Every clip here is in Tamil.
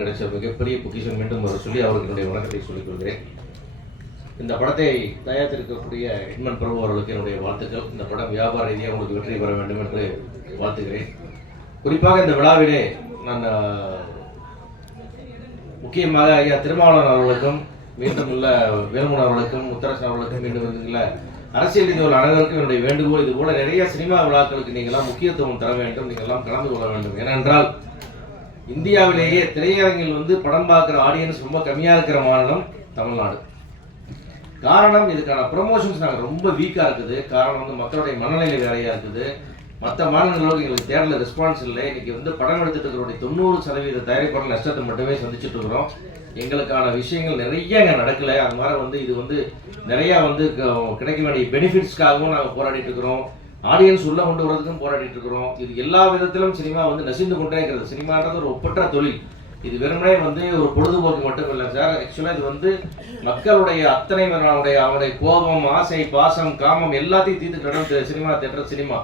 கிடைச்ச மிகப்பெரிய பொக்கிஷன் மீண்டும் வர சொல்லி அவருக்கு என்னுடைய வணக்கத்தை சொல்லிக் கொள்கிறேன். இந்த படத்தை தயாரித்திருக்கக்கூடிய எட்மன் பிரபு அவர்களுக்கு என்னுடைய வாழ்த்துக்கள். இந்த படம் வியாபார ரீதியாக உங்களுக்கு வெற்றி பெற வேண்டும் என்று வாழ்த்துகிறேன். குறிப்பாக இந்த விழாவிலே நான் முக்கியமாக ஐயா திருமாவளவன் அவர்களுக்கும் மீண்டும் உள்ள வேலுமன் அவர்களுக்கும் முத்தரசன் அவர்களுக்கும் மீண்டும் இல்லை அரசியல் ரீதியாக உள்ள அனைவருக்கும் என்னுடைய வேண்டுகோள், இது போல நிறைய சினிமா விழாக்களுக்கு நீங்கள்லாம் முக்கியத்துவம் தர வேண்டும், நீங்கள்லாம் கலந்து கொள்ள வேண்டும். ஏனென்றால் இந்தியாவிலேயே திரையரங்கில் படம் பார்க்குற ஆடியன்ஸ் ரொம்ப கம்மியாக இருக்கிற மாநிலம் தமிழ்நாடு. காரணம், இதுக்கான ப்ரொமோஷன்ஸ் நாங்கள் ரொம்ப வீக்காக இருக்குது. காரணம் மக்களுடைய மனநிலை வேறையாக இருக்குது. மற்ற மாநிலங்களோடு எங்களுக்கு தேடல ரெஸ்பான்ஸ் இல்லை. இன்னைக்கு படம் எடுத்துட்டு இருக்கிறோடைய 90% தயாரிப்பாளர் நஷ்டத்தை மட்டுமே சந்திச்சுட்டு இருக்கிறோம். எங்களுக்கான விஷயங்கள் நிறைய இங்கே நடக்கலை. அது மாதிரி இது நிறையா கிடைக்க வேண்டிய பெனிஃபிட்ஸ்க்காகவும் நாங்கள் போராடிட்டு இருக்கிறோம். ஆடியன்ஸ் உள்ள கொண்டு வரதுக்கும் போராடிட்டு இருக்கிறோம். இது எல்லா விதத்திலும் சினிமா நசிந்து கொண்டே இருக்கிறது. சினிமான்றது ஒரு ஒப்பற்ற தொழில். இது வெறுமனே ஒரு பொழுதுபோக்கு மட்டும் இல்லை சார். ஆக்சுவலாக இது மக்களுடைய அத்தனை அவனுடைய கோபம், ஆசை, பாசம், காமம் எல்லாத்தையும் தீர்த்து சினிமா தேட்டர் சினிமா.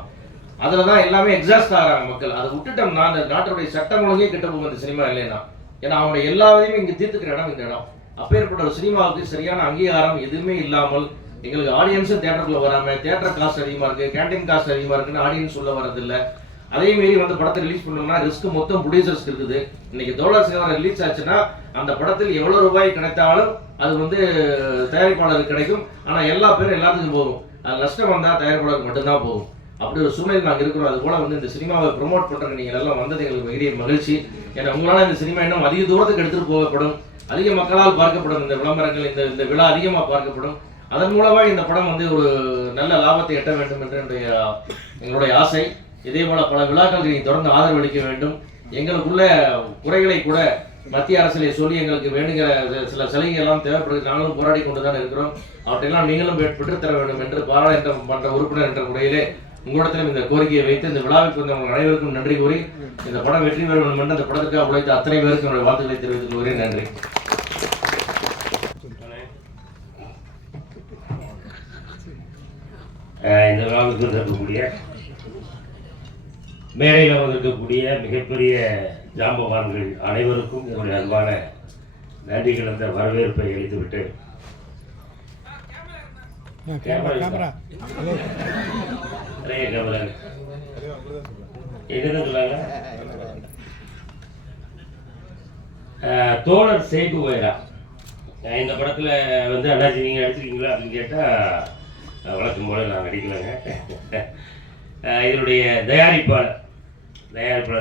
அதில் தான் எல்லாமே எக்ஸாஸ்ட் ஆகிறாங்க மக்கள். அதை விட்டுட்டோம்னா அந்த நாட்டுடைய சட்டம் ஒழுங்கே கெட்ட போகும் இந்த சினிமா இல்லைன்னா. ஏன்னா அவனுடைய எல்லாத்தையுமே இங்கே தீர்த்துக்கிற இடம் இந்த இடம். அப்பேற்பட்ட ஒரு சினிமாவுக்கு சரியான அங்கீகாரம் எதுவுமே இல்லாமல் எங்களுக்கு ஆடியன்ஸும் தேட்டருக்குள்ள வராமல், தேட்டர் காஸ்ட் அதிகமாக இருக்குது, கேண்டீன் காஸ்ட் அதிகமாக இருக்குன்னு ஆடியன்ஸ் உள்ள வரதில்லை. அதேமாரி படத்தை ரிலீஸ் பண்ணோம்னா ரிஸ்க் மொத்தம் ப்ரொடியூசர்ஸ்க்கு இருக்குது. இன்னைக்கு தோழர் சேவரம் ரிலீஸ் ஆச்சுன்னா அந்த படத்தில் எவ்வளோ ரூபாய் கிடைத்தாலும் அது தயாரிப்பாளருக்கு கிடைக்கும். ஆனால் எல்லா பேரும் எல்லாத்துக்கும் போகும். அது நஷ்டம் வந்தால் தயாரிப்பாளருக்கு மட்டும்தான் போகும். அப்படி ஒரு சூழ்நிலை நாங்கள் இருக்கிறோம். அது போல இந்த சினிமாவை ப்ரொமோட் பண்ணுறது நீங்கள் எல்லாம் வந்தது எங்களுக்கு மிக மகிழ்ச்சி. ஏன்னா உங்களால் இந்த சினிமா இன்னும் அதிக தூரத்துக்கு எடுத்துகிட்டு போகப்படும், அதிக மக்களால் பார்க்கப்படும். இந்த விளம்பரங்கள், இந்த விழா அதிகமாக பார்க்கப்படும். அதன் மூலமாக இந்த படம் ஒரு நல்ல லாபத்தை எட்ட வேண்டும் என்று எங்களுடைய ஆசை. இதே போல பல விழாக்களுக்கு நீங்கள் தொடர்ந்து ஆதரவு அளிக்க வேண்டும். எங்களுக்குள்ள குறைகளை கூட மத்திய அரசிலே சொல்லி எங்களுக்கு வேணுங்கிற சில சலுகைகள் எல்லாம் தேவைப்படுது. நாங்களும் போராடி கொண்டு தான் இருக்கிறோம். அவற்றையெல்லாம் நீங்களும் பெற்றுத்தர வேண்டும் என்று பாராளுமன்ற உறுப்பினர் என்ற முறையிலே உங்களிடத்திலும் இந்த கோரிக்கையை வைத்து இந்த விழாவுக்கு வந்தவங்க அனைவருக்கும் நன்றி கூறி இந்த படம் வெற்றி பெற வேண்டும் என்று அந்த படத்துக்காக உழைத்த அத்தனை பேருக்கு என்னுடைய வாழ்த்துக்களை தெரிவித்துக் கொள்கிறேன். நன்றி. இந்த விழாவுக்கு இருக்கக்கூடிய மேடையில் வந்திருக்கக்கூடிய மிகப்பெரிய ஜாம்பவான்கள் அனைவருக்கும் என்னுடைய அன்பான நன்றி கலந்த வரவேற்பை அளித்துவிட்டு என்ன சொன்னாங்க, தோழர் சேகுவேரா இந்த படத்தில் அண்ணாச்சி நீங்கள் நடிச்சிருக்கீங்களா அப்படின்னு கேட்டால் வழக்கம் போல நான் நடிக்கலைங்க. இதனுடைய தயாரிப்பாளர்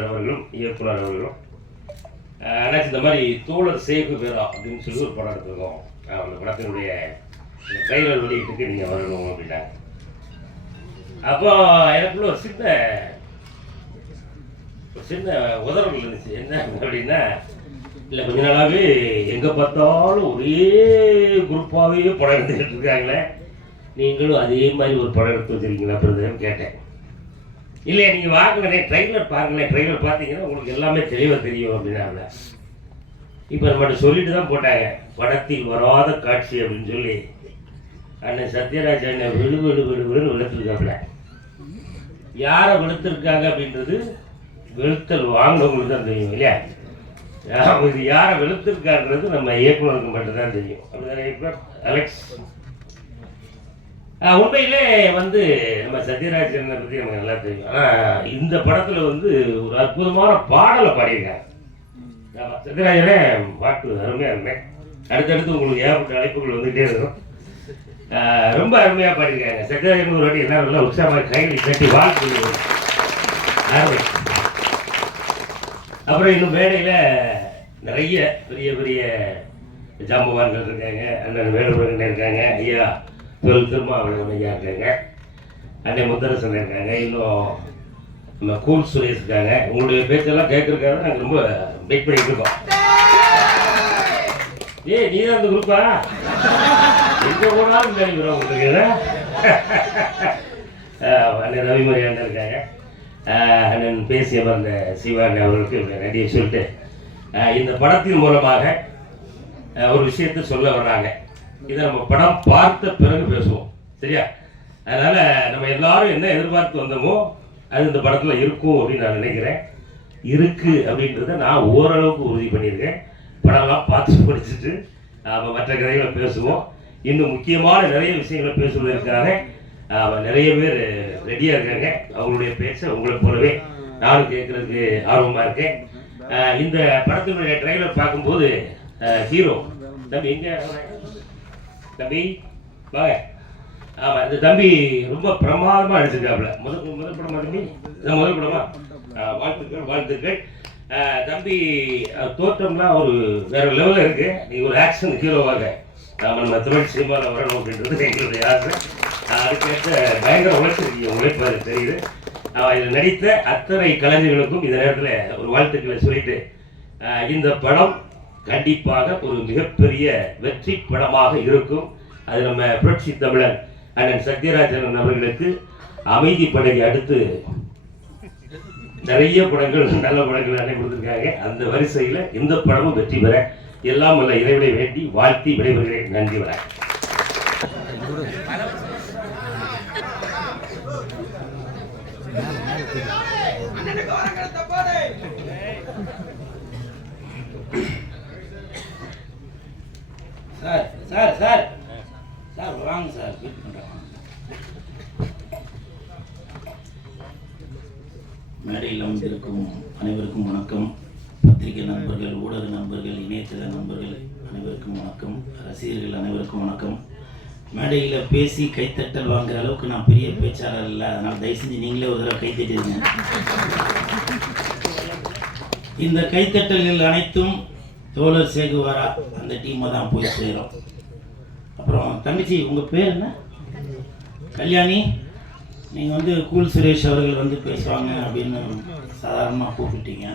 அவர்களும் இயக்குனர் அவர்களும் அண்ணாச்சி இந்த மாதிரி தோழர் சேகுவேரா அப்படின்னு சொல்லி ஒரு படம் எடுத்துருக்கோம், அந்த படத்தினுடைய ட்ரெய்லர் வெளியிட்டுக்கு நீங்கள் வரணும் அப்படின்னாங்க. அப்போ எனக்குள்ள ஒரு சின்ன உதறல் இருந்துச்சு. என்ன அப்படின்னா, இல்லை கொஞ்ச நாளாகவே எங்கே பார்த்தாலும் ஒரே குரூப்பாகவே படம் எடுத்துக்கிட்டு இருக்காங்களே, நீங்களும் அதே மாதிரி ஒரு படம் எடுத்து வச்சுருக்கீங்களா பிரதர்னு கேட்டேன். இல்லையா, நீங்கள் வாங்கினே ட்ரெய்லர் பாருங்களேன், ட்ரெய்லர் பார்த்தீங்கன்னா உங்களுக்கு எல்லாமே தெளிவாக தெரியும் அப்படின்னாங்க. இப்போ நம்மகிட்ட சொல்லிட்டு தான் போட்டாங்க, படத்தில் வராத காட்சி அப்படின்னு சொல்லி. அண்ணன் சத்யராஜ் அண்ணன் விழுன்னு வெளுத்துருக்காப்புல. யாரை வெளுத்துருக்காங்க அப்படின்றது வெளுத்தல் வாங்கினவங்களுக்கு தான் தெரியும் இல்லையா. இது யாரை வெளுத்துருக்கான்றது நம்ம இயக்குனருக்கு மட்டும்தான் தெரியும். அப்படிதான் இயக்குனர் அலெக்ஸ். உண்மையிலே நம்ம சத்யராஜ் அண்ணனை பற்றி நமக்கு நல்லா தெரியும். ஆனால் இந்த படத்தில் ஒரு அற்புதமான பாடலை பாடியிருக்காங்க. சத்யராஜனே பாட்டு அருமையாக இருந்தேன். அடுத்தடுத்து உங்களுக்கு ஏகப்பட்ட அழைப்புகள் வந்துகிட்டே இருக்கும். ரொம்ப அருமையாக பாடியிருக்காங்க. சத்யராஜன் ஒரு வாட்டி எல்லாம் நல்லா உற்சாகமாக கைகளை கட்டி வாழ்த்து. அப்புறம் இன்னும் மேடையில் நிறைய பெரிய பெரிய ஜாம்பவான்கள் இருக்காங்க. அண்ணன் வேலுமுருகன் இருக்காங்க, ஐயா திருமாவளவன் ஐயா இருக்காங்க, அண்ணன் முத்தரசன் இருக்காங்க, இன்னும் நம்ம கூல் சுரேஷ் இருக்காங்க. உங்களுடைய பேச்செல்லாம் கேட்கறதுக்காக நாங்கள் ரொம்ப வெயிட் பண்ணிட்டு இருக்கோம். நீ தான் அந்த குரூப்பா எங்கே போனாலும் நினைக்கிறோம் உங்களுக்கு. அண்ணன் ரவிமரி அண்ணன் இருக்காங்க, அண்ணன் பேசிய அந்த சிவாண்ணன் அவர்களுக்கு நன்றியை சொல்லிட்டு இந்த படத்தின் மூலமாக ஒரு விஷயத்தை சொல்ல வர்றாங்க. இதை நம்ம படம் பார்த்த பிறகு பேசுவோம், சரியா? அதனால் நம்ம எல்லாரும் என்ன எதிர்பார்த்து வந்தோமோ அது இந்த படத்தில் இருக்கும் அப்படின்னு நான் நினைக்கிறேன். இருக்கு அப்படின்றத நான் ஓரளவுக்கு உறுதி பண்ணியிருக்கேன். படம்லாம் பார்த்து படிச்சுட்டு நாம் மற்ற கதைகளை பேசுவோம். இன்னும் முக்கியமான நிறைய விஷயங்களை பேசுவதற்காக நிறைய பேர் ரெடியாக இருக்காங்க. அவங்களுடைய பேச்சை உங்களை போலவே நானும் கேட்கறதுக்கு ஆர்வமாக இருக்கேன். இந்த படத்தினுடைய ட்ரெய்லர் பார்க்கும்போது ஹீரோ தம்பி எங்கே தம்பி வாங்க. ஆமாம், இந்த தம்பி ரொம்ப பிரமாதமாக நடிச்சிருக்காப்புல. முதல் படமா தம்பி? முதல் படமா? வாழ்த்துக்கள். தம்பி தோற்றம்லாம் ஒரு வேற லெவலில் இருக்கு. நீங்கள் ஒரு ஆக்ஷன் ஹீரோவாக நம்ம தமிழ் சினிமாவில் வரணும் அப்படின்றது எங்களுடைய ஆசை. அதுக்கேற்ற பயங்கர உழைப்பு அது தெரியுது. இதில் நடித்த அத்தனை கலைஞர்களுக்கும் இந்த நேரத்தில் ஒரு வாழ்த்துக்களை சொல்லிட்டு, இந்த படம் கண்டிப்பாக ஒரு மிகப்பெரிய வெற்றி படமாக இருக்கும். அது நம்ம புரட்சி தமிழன் அண்ணன் சத்யராஜன் அவர்களுக்கு அமைதி படையை அடுத்து நிறைய படங்கள் நல்ல படங்கள் அன்னை கொடுத்துருக்காங்க. அந்த வரிசையில் இந்த படமும் வெற்றி பெற எல்லாம் உள்ள இறைவனை வேண்டி வாழ்த்தி விடைபெறுகிறேன். நன்றி. சார் சார் சார் சார் வாங்க சார். மேடையில் அமர்ந்திருக்கும் அனைவருக்கும் வணக்கம். பத்திரிகை நண்பர்கள், ஊடக நண்பர்கள், இணையதள நண்பர்கள் அனைவருக்கும் வணக்கம். ரசிகர்கள் அனைவருக்கும் வணக்கம். மேடையில் பேசி கைத்தட்டல் வாங்குற அளவுக்கு நான் பெரிய பேச்சாளர் இல்லை. அதனால் தயவு செஞ்சு நீங்களே ஒரு தடவை கைத்தட்டிடுங்க. இந்த கைத்தட்டல்கள் அனைத்தும் தோழர் சேகுவாரா அந்த டீமை தான் போய் சேரும். அப்புறம் தங்கச்சி, உங்கள் பேர் என்ன? கல்யாணி. நீங்கள் வந்து கூல் சுரேஷ் அவர்கள் வந்து பேசுவாங்க அப்படின்னு சாதாரணமாக கூப்பிட்டீங்க.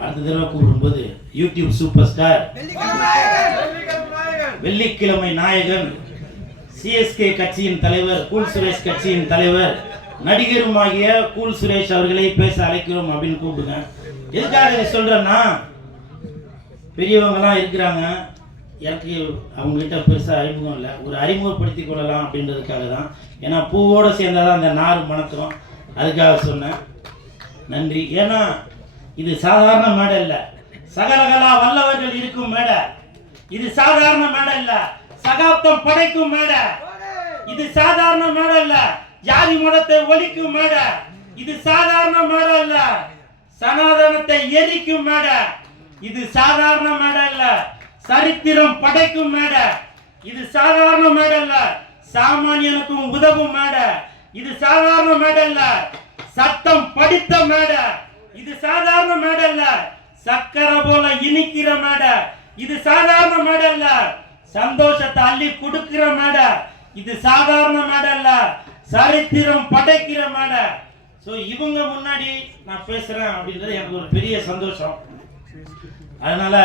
அடுத்த தடவை கூப்பிடும்போது யூடியூப் சூப்பர் ஸ்டார், வெள்ளிக்கிழமை நாயகன், சிஎஸ்கே கட்சியின் தலைவர், கூல் சுரேஷ் கட்சியின் தலைவர், நடிகருமாகிய கூல் சுரேஷ் அவர்களை பேச அழைக்கிறோம் அப்படின்னு கூப்பிடுங்க. எதுக்காக இதை சொல்கிறேன்னா, பெரியவங்களாம் இருக்கிறாங்க, எனக்கு அவங்ககிட்ட பெருசாக அறிமுகம் இல்லை, ஒரு அறிமுகப்படுத்தி கொள்ளலாம் அப்படின்றதுக்காக தான். ஏன்னா பூவோடு சேர்ந்தால் தான் அந்த நார் மணக்கும், அதுக்காக சொன்னேன். நன்றி. ஏன்னா இது சாதாரண மேடை இல்லை, சகலகலா வல்லவர்கள் இருக்கும் மேடை. இது சாதாரண மேடை இல்லை, சகாப்தம் படைக்கும் மேடை. இது சாதாரண மேடை இல்லை, ஜாதி மதத்தை ஒழிக்கும் மேடை. இது சாதாரண மேடை இல்லை, சனாதனத்தை எரிக்கும் மேடை. இது சாதாரண மேடை இல்ல, சரித்திரம் படைக்கும் மேடை. இது சாதாரண மேடை இல்ல, சாமானியனுக்கும் உதவும் மேடை. இது சாதாரண மேடை இல்ல, சட்டம் படித்த மேடை. இது சாதாரண மேடை இல்ல, சக்கரை போல இனிக்கிற மேடை. இது சாதாரண மேடை இல்ல, சந்தோஷத்தை அள்ளி கொடுக்கிற மேடை. இது சாதாரண மேடை இல்ல, சரித்திரம் படைக்கிற மேடை. ஸோ இவங்க முன்னாடி நான் பேசுறேன் அப்படின்றது எனக்கு ஒரு பெரிய சந்தோஷம். அதனால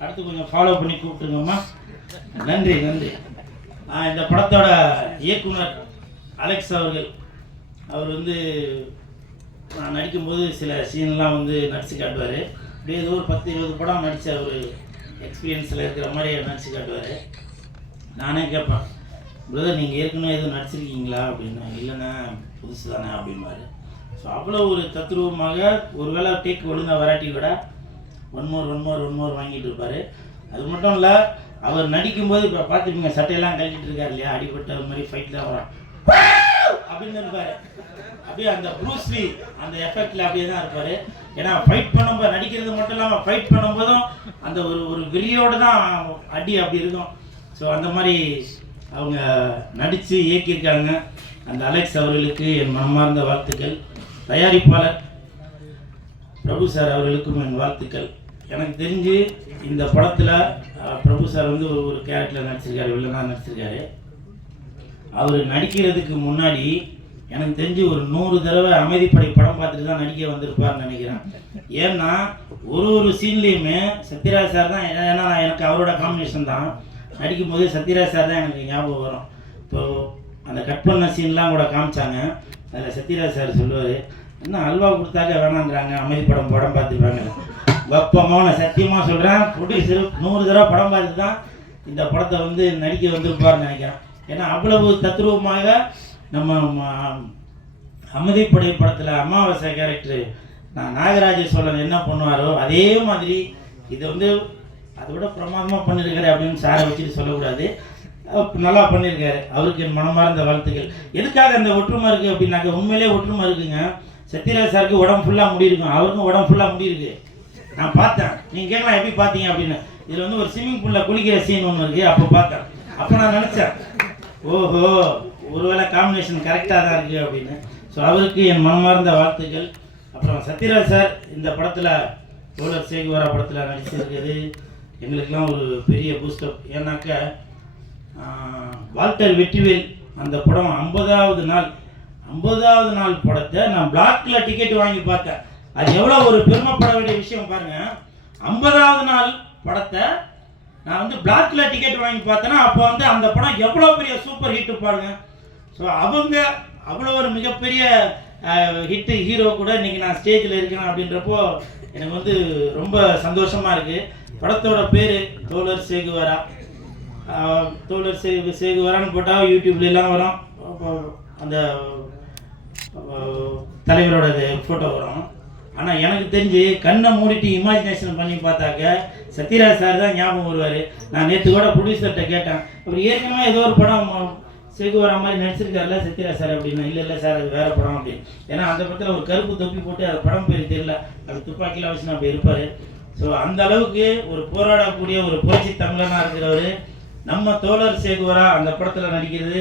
அடுத்து கொஞ்சம் ஃபாலோ பண்ணி கூப்பிட்டுருங்கம்மா. நன்றி நன்றி. இந்த படத்தோட இயக்குனர் அலெக்ஸ் அவர்கள், அவர் வந்து நான் நடிக்கும்போது சில சீன்லாம் வந்து நடிச்சு காட்டுவார். அப்படியே ஏதோ ஒரு 10-20 படம் நடித்த ஒரு எக்ஸ்பீரியன்ஸில் இருக்கிற மாதிரி நடிச்சு காட்டுவார். நானே கேட்பேன், பிரதர் நீங்கள் ஏற்கனவே எதுவும் நடிச்சிருக்கீங்களா அப்படின்னு. இல்லைண்ணா புதுசு தானே அப்படின்பாரு. ஸோ அவ்வளோ ஒரு தத்ரூபமாக, ஒருவேளை டேக் ஒழுங்காக வராட்டி விட ஒன் மோர் வாங்கிட்டு இருப்பார். அது மட்டும் இல்லை, அவர் நடிக்கும்போது இப்போ பார்த்துப்பீங்க, சட்டையெல்லாம் கழிச்சிட்டு இருக்காரு இல்லையா, அடிபட்ட மாதிரி ஃபைட்லாம் வரும் அப்படின்னு இருப்பார். அப்படியே அந்த ப்ரூஸ்லி அந்த எஃபெக்டில் அப்படியே தான் இருப்பார். ஏன்னா ஃபைட் பண்ணும்போது, நடிக்கிறது மட்டும் இல்லாமல் ஃபைட் பண்ணும்போதும் அந்த ஒரு வெறியோடு தான் அடி அப்படி இருக்கும். ஸோ அந்த மாதிரி அவங்க நடித்து இயக்கியிருக்காங்க. அந்த அலெக்ஸ் அவர்களுக்கு என் மனமார்ந்த வாழ்த்துக்கள். தயாரிப்பாளர் பிரபு சார் அவர்களுக்கும் என் வாழ்த்துக்கள். எனக்கு தெரிஞ்சு இந்த படத்தில் பிரபு சார் வந்து ஒரு கேரக்டரில் நடிச்சிருக்காரு, வில்லனாக நடிச்சிருக்காரு. அவர் நடிக்கிறதுக்கு முன்னாடி எனக்கு தெரிஞ்சு ஒரு 100 தடவை அமைதிப்படை படம் பார்த்துட்டு தான் நடிக்க வந்திருப்பார்னு நினைக்கிறேன். ஏன்னா ஒரு சீன்லேயுமே சத்யராஜ் சார் தான். ஏன்னா எனக்கு அவரோட காம்பினேஷன் தான். நடிக்கும்போது சத்யராஜ் சார் தான் எனக்கு ஞாபகம் வரும். இப்போது அந்த கட் பண்ண சீன்லாம் கூட காமிச்சாங்க. அதில் சத்யராஜ் சார் சொல்லுவார், இன்னும் அல்வா கொடுத்தாக்க வேணாங்கிறாங்க, அமைதி படம் பார்த்துருப்பாங்க. வெப்பமான சத்தியமாக சொல்கிறேன், ப்ரொடியூசர் 100 தடவை படம் பார்த்துட்டு தான் இந்த படத்தை வந்து நடிக்க வந்திருப்பார்னு நினைக்கிறேன். ஏன்னா அவ்வளவு தத்ரூபமாக நம்ம அமைதிப்படை படத்தில் அமாவாசை கேரக்டர் நான் நாகராஜ சோழன் என்ன பண்ணுவாரோ அதே மாதிரி இதை வந்து அதை விட பிரமாதமாக பண்ணியிருக்காரு அப்படின்னு சாரை வச்சுட்டு சொல்லக்கூடாது. நல்லா பண்ணியிருக்காரு. அவருக்கு என் மனமார்ந்த வாழ்த்துக்கள். எதுக்காக அந்த ஒற்றுமை இருக்குது அப்படின்னாக்க உண்மையிலே ஒற்றுமை இருக்குங்க. சத்யராஜ் சாருக்கு உடம்பு ஃபுல்லாக முடி இருக்கும், அவருக்கும் உடம்பு ஃபுல்லாக முடி இருக்கு. நான் பார்த்தேன். நீங்கள் கேட்கலாம் எப்படி பார்த்தீங்க அப்படின்னு. இதில் வந்து ஒரு ஸ்விம்மிங் பூலில் குளிக்கிற சீன் ஒன்று இருக்குது. அப்போ பார்த்தேன். அப்போ நான் நினச்சேன், ஓஹோ ஒருவேளை காம்பினேஷன் கரெக்டாக தான் இருக்குது அப்படின்னு. ஸோ அவருக்கு என் மனமார்ந்த வாழ்த்துக்கள். அப்புறம் சத்யராஜ் சார் இந்த படத்தில் தோழர் சேகுவாரா படத்தில் நடிச்சிருக்கிறது எங்களுக்கெல்லாம் ஒரு பெரிய பூஸ்டப். ஏன்னாக்க வால்டர் வெற்றிவேல் அந்த படம் 50வது நாள் படத்தை நான் பிளாக்ல டிக்கெட் வாங்கி பார்த்தேன். அது எவ்வளோ ஒரு பெருமைப்பட வேண்டிய விஷயம் பாருங்க. 50வது நாள் படத்தை நான் வந்து பிளாக்ல டிக்கெட் வாங்கி பார்த்தேன்னா அப்போ வந்து அந்த படம் எவ்வளோ பெரிய சூப்பர் ஹிட்டு பாருங்க. ஸோ அவங்க அவ்வளோ ஒரு மிகப்பெரிய ஹிட்டு ஹீரோ கூட இன்னைக்கு நான் ஸ்டேஜில் இருக்கேன் அப்படின்றப்போ எனக்கு வந்து ரொம்ப சந்தோஷமாக இருக்குது. படத்தோட பேர் தோழர் சேகுவாரா. தோழர் சேகுவாரான்னு போட்டால் யூடியூப்லாம் வரும். அந்த தலைவரோட ஃபோட்டோ வரும். ஆனால் எனக்கு தெரிஞ்சு கண்ணை மூடிட்டு இமேஜினேஷன் பண்ணி பார்த்தாக்க சத்யராஜ் சார் தான் ஞாபகம் வருவார். நான் நேற்று கூட ப்ரொடியூசர்கிட்ட கேட்டேன், அவர் ஏற்கனவே ஏதோ ஒரு படம் சேகுவாரா மாதிரி நடிச்சிருக்காருல்ல சத்யராஜ் சார் அப்படின்னா. இல்லை சார் அது வேறு படம் அப்படின்னு. ஏன்னா அந்த படத்தில் ஒரு கருப்பு தொப்பி போட்டு அது படம் பேர் தெரியல, அது துப்பாக்கியில் வச்சு அப்படி இருப்பார். ஸோ அந்த அளவுக்கு ஒரு போராடக்கூடிய ஒரு புரட்சி தமிழனாக இருக்கிறவர் நம்ம தோழர் சேகுவாரா அந்த படத்தில் நடிக்கிறது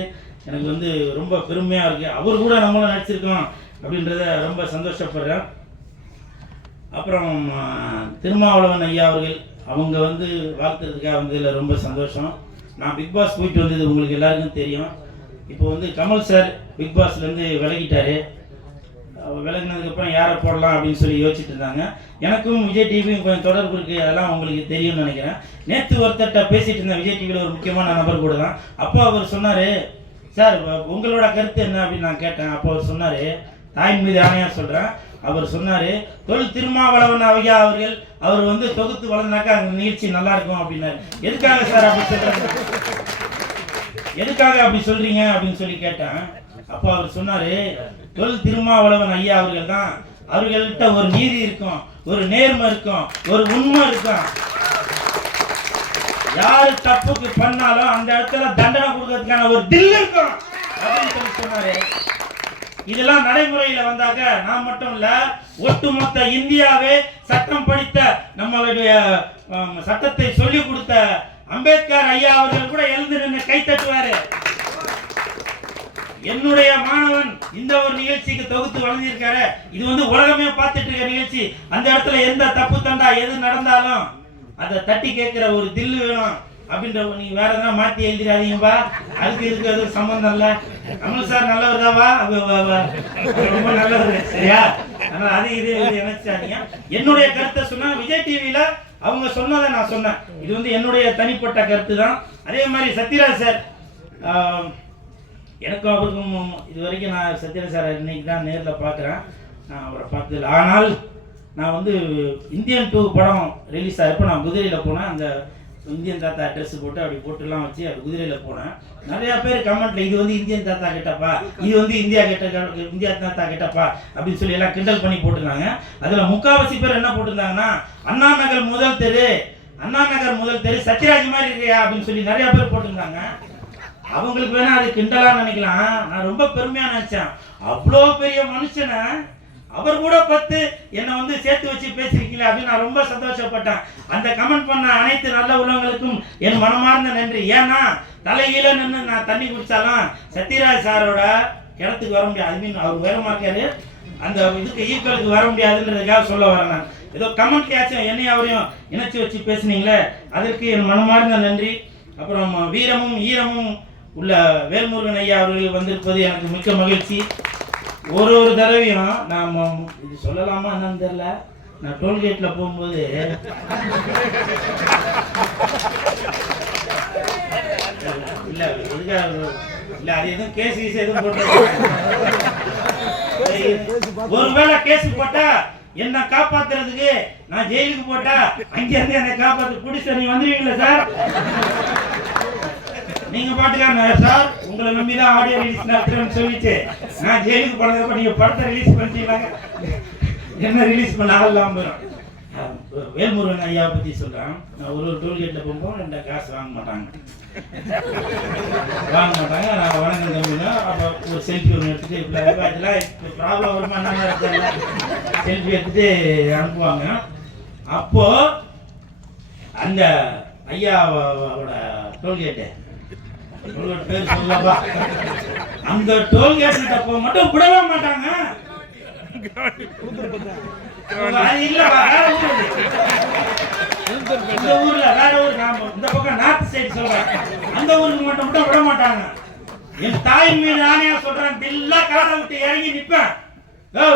எனக்கு வந்து ரொம்ப பெருமையாக இருக்குது. அவர் கூட நம்மளும் நடிச்சிருக்கோம் அப்படின்றத ரொம்ப சந்தோஷப்படுறேன். அப்புறம் திருமாவளவன் ஐயா அவர்கள் அவங்க வந்து வாழ்த்துறதுக்காக வந்ததில் ரொம்ப சந்தோஷம். நான் பிக் பாஸ் போயிட்டு வந்தது உங்களுக்கு எல்லாருக்கும் தெரியும். இப்போ வந்து கமல் சார் பிக் பாஸ்லேருந்து விலகிட்டார். விலகினதுக்கப்புறம் யாரை போடலாம் அப்படின்னு சொல்லி யோசிச்சுட்டு இருந்தாங்க. எனக்கும் விஜய் டிவியும் கொஞ்சம் தொடர்பு இருக்குது, அதெல்லாம் உங்களுக்கு தெரியும்னு நினைக்கிறேன். நேற்று ஒருத்தர்கிட்ட பேசிகிட்டு இருந்தேன், விஜய் டிவியில் ஒரு முக்கியமான நபர் கூட தான். அப்போ அவர் சொன்னார், சார் உங்களோட கருத்து என்ன அப்படின்னு நான் கேட்டேன். அப்போ அவர் சொன்னார், தாயின் மீது ஆணையாக சொல்கிறேன், அவர் சொன்னார் தொல் திருமாவளவன் ஐயா அவர்கள் அவர் வந்து தொகுத்து வளர்ந்தாக்கா அந்த நிகழ்ச்சி நல்லா இருக்கும் அப்படின்னாரு. எதுக்காக சார் அப்படி சொல்கிறேன், எதுக்காக அப்படி சொல்கிறீங்க அப்படின்னு சொல்லி கேட்டேன். அப்போ அவர் சொன்னார், தொல் திருமாவளவன் ஐயா அவர்கள் தான், அவர்கள்ட்ட ஒரு நீதி இருக்கும், ஒரு நேர்மை இருக்கும், ஒரு உண்மை இருக்கும். யாரு தப்புக்கு பண்ணாலும் அந்த இடத்துல தண்டனை கொடுக்கறதுக்கான ஒரு தில் இருக்கும் அப்படின்னு சொல்லி சொன்னாரு. இதெல்லாம் நடைமுறையில வந்தாக்க நான் மட்டும் இல்ல, ஒட்டுமொத்த இந்தியாவே சட்டம் படித்த நம்மளுடைய சட்டத்தை சொல்லிக் கொடுத்த அம்பேத்கர் ஐயா அவர்கள் கூட எழுந்து நின்று கை தட்டுவாரு. என்னுடைய மாணவன் இந்த ஒரு நிகழ்ச்சிக்கு தொகுத்து வழங்கியிருக்காரு. இது வந்து உலகமே பார்த்துட்டு இருக்க நிகழ்ச்சி. அந்த இடத்துல எந்த தப்பு தண்டா எது நடந்தாலும் அதை தட்டி கேட்கிற ஒரு தில்லு வேணும் அப்படின்ற. நீங்க வேற எதனா மாத்தி எழுதிடாதீங்கப்பா, அதுக்கு இருக்கிறது சம்பந்தம் இல்லை. கமல் சார் நல்லவர் தாவா, ரொம்ப நல்லவர் சரியா. ஆனால் அது இது நினைச்சாதீங்க. என்னுடைய கருத்தை சொன்னா விஜய் டிவியில அவங்க சொன்னதை நான் சொன்னேன். இது வந்து என்னுடைய தனிப்பட்ட கருத்து தான். அதே மாதிரி சத்யராஜ் சார், எனக்கும் அவருக்கும் இது வரைக்கும் நான் சத்யராஜ் சார் இன்னைக்கு தான் நேரில் பார்க்குறேன். நான் அவரை பார்த்ததில்லை. ஆனால் நான் வந்து இந்தியன் 2 படம் ரிலீஸ் ஆகிறப்போ நான் குதிரையில் போனேன். அந்த இந்தியன் தாத்தா ட்ரெஸ் போட்டு அப்படி போட்டுலாம் வச்சு அப்படி குதிரையில் போனேன். நிறையா பேர் கமெண்ட்ல இது வந்து இந்தியன் தாத்தா கிட்டப்பா, இது வந்து இந்தியா தாத்தா கிட்டப்பா அப்படின்னு சொல்லி எல்லாம் கிண்டல் பண்ணி போட்டிருந்தாங்க. அதில் முக்காவாசி பேர் என்ன போட்டிருந்தாங்கன்னா, அண்ணா நகர் முதல் தெரு சத்யராஜ் மாதிரி இருக்கியா அப்படின்னு சொல்லி நிறையா பேர் போட்டிருந்தாங்க. அவங்களுக்கு வேணா அது கிண்டலா நினைக்கலாம், நான் ரொம்ப பெருமையா நினைச்சேன். அவ்வளோ பெரிய மனுஷனை அவர் கூட பார்த்து என்னை வந்து சேர்த்து வச்சு பேசிருக்கீங்களே அப்படின்னு நான் ரொம்ப சந்தோஷப்பட்டேன். அந்த கமெண்ட் பண்ண அனைத்து நல்ல உள்ளவங்களுக்கும் என் மனமார்ந்த நன்றி. ஏன்னா தலைகீழ நின்று நான் தண்ணி குடிச்சாலும் சத்யராஜ் சாரோட இடத்துக்கு வர முடியாது. ஐ மீன் அவர் வேகமாக இருக்காரு, அந்த இதுக்கு ஈக்குவலுக்கு வர முடியாதுன்றதுக்காக சொல்ல வரேன். நான் ஏதோ கமெண்ட்லயாச்சும் என்னையும் அவரையும் இணைச்சி வச்சு பேசுனீங்களே, அதற்கு என் மனமார்ந்த நன்றி. அப்புறம் வீரமும் ஈரமும் உள்ள வேல்முருகன் ஐயா அவர்கள் வந்திருப்பது எனக்கு மிக்க மகிழ்ச்சி. ஒரு தடவையும் நான் இது சொல்லலாமா என்னன்னு தெரியல, நான் டோல்கேட்டில் போகும்போது இல்லை இல்லை அது எதுவும் கேஸ் எதுவும் போட்டு ஒருவேளை கேஸ் போட்டா என்ன காப்பாத்துறதுக்கு நான் ஜெயிலுக்கு போட்டா அங்கிருந்து என்னை காப்பாத்து புடிச்சு நீங்க வந்துருவீங்களா சார்? நீங்க பாட்டுக்கான சார் உங்களை நம்பிதான் ஆடியோ ரிலீஸ் நடத்துறேன்னு சொல்லிட்டு நான் ஜெயிலுக்கு போனதுக்கு நீங்க படத்தை ரிலீஸ் பண்ணிட்டீங்களாங்க. என்ன ரிலீஸ் பண்ண ஆள் இல்லாமல் போயிடும். வேல்முருகன் ஐயாவை பற்றி சொல்கிறேன். நான் ஒரு டோல்கேட்டில் போகும்போது ரெண்டு காசு வாங்க மாட்டாங்க. நான் வணக்கம் தம்பினா அப்போ ஒரு செல்ஃபி ஒன்று எடுத்துகிட்டு இப்போ அதெல்லாம் இப்போ ப்ராப்ளம் வருமா என்ன இருக்குல்ல, செல்ஃபி எடுத்துகிட்டு அனுப்புவாங்க. அப்போது அந்த ஐயாவோட டோல்கேட்டு பேர் சொல்லப்பா, அந்த டோல்கேட் அப்போ மட்டும் விடவே மாட்டாங்க. இல்லப்பா இந்த ஊர்ல வேற ஊர், இந்த பக்கம் நார்த் சைடு சொல்றேன், அந்த ஊருக்கு மட்டும் விட மாட்டாங்க. என் தாய் மீது ஆணையா சொல்றேன், தில்லா காரை விட்டு இறங்கி நிப்பேன். ஓ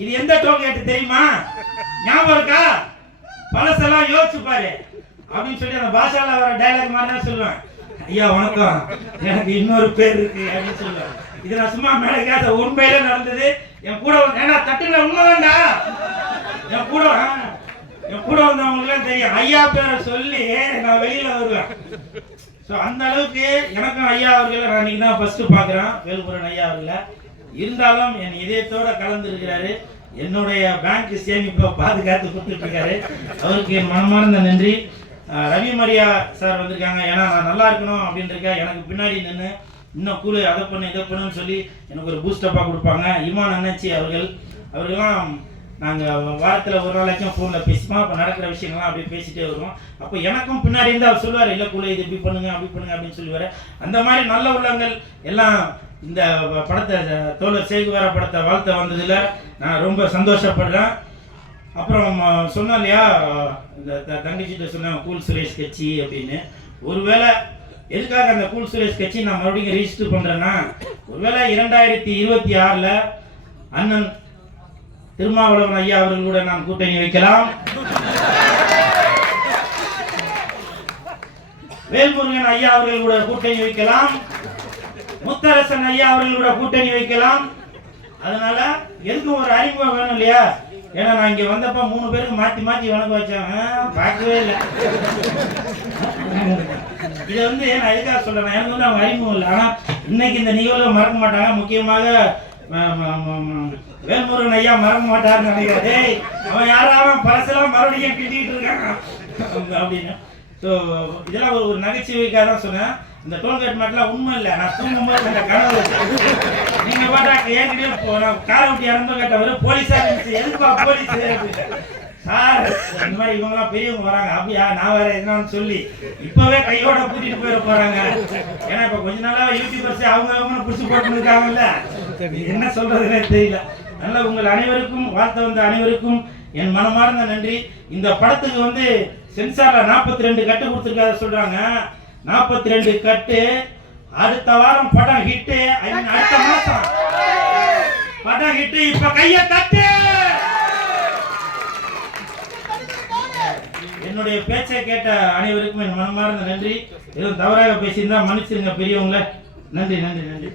இது எந்த டோல்கேட் தெரியுமா, ஞாபகம் இருக்கா, பழசெல்லாம் யோசிச்சு பாரு அப்படின்னு சொல்லி அந்த பாஷால வர டைலாக் மாதிரி தான் சொல்லுவேன். ஐயா வணக்கம், எனக்கு இன்னொரு பேர் இருக்கு அப்படின்னு சொல்லுவேன். இது நான் சும்மா மேலே கேட்ட உண்மையில நடந்தது. என் கூட ஏன்னா தட்டுல உண்மை வேண்டா, என் கூட வந்தவங்களுக்குலாம் தெரியும். ஐயா பேரை சொல்லி நான் வெளியில வருவேன். ஸோ அந்த அளவுக்கு எனக்கும் ஐயா அவர்களை நான் இன்னைக்கு தான் ஃபர்ஸ்ட் பார்க்குறேன், வேல்முருகன் ஐயா அவர்களை. இருந்தாலும் என் இதயத்தோட கலந்துருக்கிறாரு, என்னுடைய பேங்க் சேமிப்பை பாதுகாத்து கொடுத்துட்டு இருக்காரு. அவருக்கு என் மனமார்ந்த நன்றி. ரவி மரியா சார் வந்திருக்காங்க. ஏன்னா நான் நல்லா இருக்கணும் அப்படின்றக்கா எனக்கு பின்னாடி நின்று இன்னும் கூழு அதை பண்ணு இதை பண்ணுன்னு சொல்லி எனக்கு ஒரு பூஸ்டப்பாக கொடுப்பாங்க. இமான் அண்ணாச்சி அவர்கள்லாம் நாங்கள் வாரத்தில் ஒரு நாளைக்கும் ஃபோனில் பேசிப்போம். அப்போ நடக்கிற விஷயங்கள்லாம் அப்படியே பேசிகிட்டே வருவோம். அப்போ எனக்கும் பின்னாடி இருந்து அவர் சொல்லுவார், இல்லை கூழு இது இப்படி பண்ணுங்க அப்படி பண்ணுங்க அப்படின்னு சொல்லுவார். அந்த மாதிரி நல்ல உள்ளங்கள் எல்லாம் இந்த படத்தை தோழர் சேகுவாரா படத்தை வாழ்த்த வந்ததில் நான் ரொம்ப சந்தோஷப்படுறேன். அப்புறம் சொன்னேன் இல்லையா, இந்த தங்கச்சிட்ட சொன்னேன் கூல் சுரேஷ் கட்சி அப்படின்னு. ஒருவேளை எதுக்காக அந்த கூல் சுரேஷ் கட்சி நான் மறுபடியும் ரெஜிஸ்டர் பண்ணுறேன்னா, ஒருவேளை 2026 அண்ணன் திருமாவளவன் ஐயா அவர்களோட நான் கூட்டணி வைக்கலாம், வேல்முருகன் ஐயா அவர்கள் கூட கூட்டணி வைக்கலாம், முத்தரசன் ஐயா அவர்கள் கூட கூட்டணி வைக்கலாம். அதனால எதுக்கும் ஒரு அறிமுகம் வேணும் இல்லையா. ஏன்னா நான் இங்க வந்தப்ப 3 பேருக்கு மாத்தி வணக்கம் வச்சாங்க, பார்க்கவே இல்லை. இதை நான் எதுக்காக சொல்றேன், எனக்கு அவங்க அறிமுகம் இல்லை. ஆனா இன்னைக்கு இந்த நிகழ்வை மறக்க மாட்டாங்க. முக்கியமாக வேல்முருகன் ஐயா மறக்க மாட்டாருன்னு நினைக்கிறேன். அவன் யாராவது பழசெல்லாம் மறுபடியும் கிட்டிட்டு இருக்கான் அப்படின்னு. ஸோ இதெல்லாம் ஒரு நகைச்சுவைக்காக தான் சொன்னேன். இந்த டோல்கேட் மாட்டெல்லாம் உண்மை இல்லை. நான் தூங்கும்போது அந்த கனவு நீங்க பாட்டா ஏற்கனவே காரை விட்டு இறந்து கேட்டவர் போலீஸா இருந்துச்சு, எதுப்பா போலீஸ் அப்படின்னு. சார் இந்த மாதிரி இவங்கெல்லாம் பெரியவங்க வராங்க, அப்படியா நான் வேற என்னன்னு சொல்லி இப்பவே கையோட கூட்டிட்டு போயிட போறாங்க. ஏன்னா இப்ப கொஞ்ச நாளா யூடியூபர்ஸ் அவங்க புடிச்சு போட்டு இருக்காங்கல்ல, என்ன சொல்றதுன்னே தெரியல. அதனால உங்கள் அனைவருக்கும் வாழ்த்த வந்த அனைவருக்கும் என் மனமார்ந்த நன்றி. இந்த படத்துக்கு சென்சார்ல 42 கட்டு கொடுத்துருக்காத சொல்றாங்க. 42 கட்டு. அடுத்த வாரம் படம் ஹிட்டு, அடுத்த மாசம் படம் ஹிட்டு. இப்ப கைய தட்டு. என்னுடைய பேச்சை கேட்ட அனைவருக்கும் என் மனமார்ந்த நன்றி. எதுவும் தவறாக பேசியிருந்தா மன்னிச்சிருங்க பெரியவங்கள. நன்றி நன்றி நன்றி.